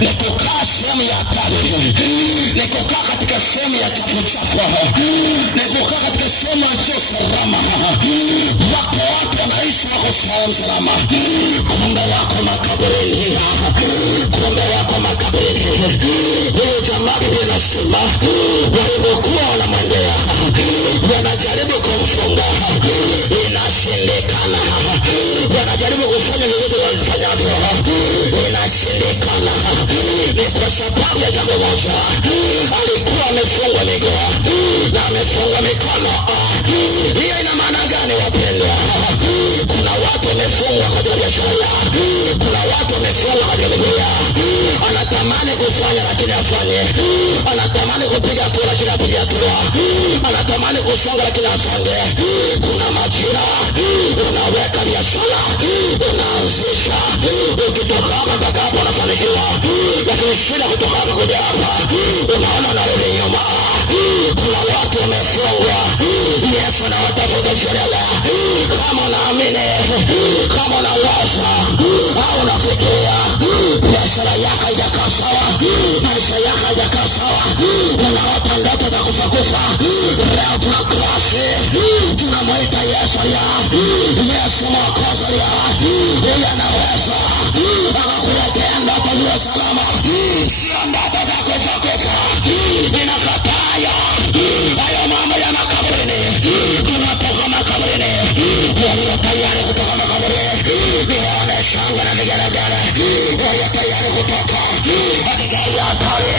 ni kukaa sehemu ya hatari, ni kukaa katika sehemu ya chafu, ni kukaa katika sehemu sio salama. Wako watu wanaishi wako sehemu salama, kumbe wako makaburini, kumbe wako makaburini. Huyo jamaa Biblia inasema walipokuwa wanamwendea wanajaribu kumfunga, inashindikana. Wanajaribu kufanya vile walifanyavyo, inashindikana. Ni kwa sababu ya jambo moja, alikuwa amefungwa miguu na amefungwa mikono. Hiyo ina maana gani wapendwa? Kuna watu wamefungwa katika biashara yao, kuna watu wamefungwa katika miguu yao. Anatamani kufanya lakini afanye, anatamani kupiga hatua lakini apige hatua, anatamani kusonga lakini asonge. Kuna majira unaweka biashara, unaanzisha, ukitoka hapa mpaka hapa unafanikiwa, lakini shida kutoka hapa kuja hapa unaona unarudi nyuma. Kuna watu wamefungwa, Yesu anawatafuta sheria. Kama unaamini, kama unawaza au unafikiria biashara yako haijakaa sawa, maisha yako haijakaa sawa, unaota ndoto za kufa, leo tunaklasi, tunamwita Yesu ya Yesu Mwokozi ya huyu anaweza akakuletea ndoto iliyo salama, sio ndoto za kufa. Ninakataa hayo mambo ya makaburini. Tunatoka makaburini, walio tayari kutoka makaburini niwaone shangwe na vigelegele, walio tayari kutoka katika hatari.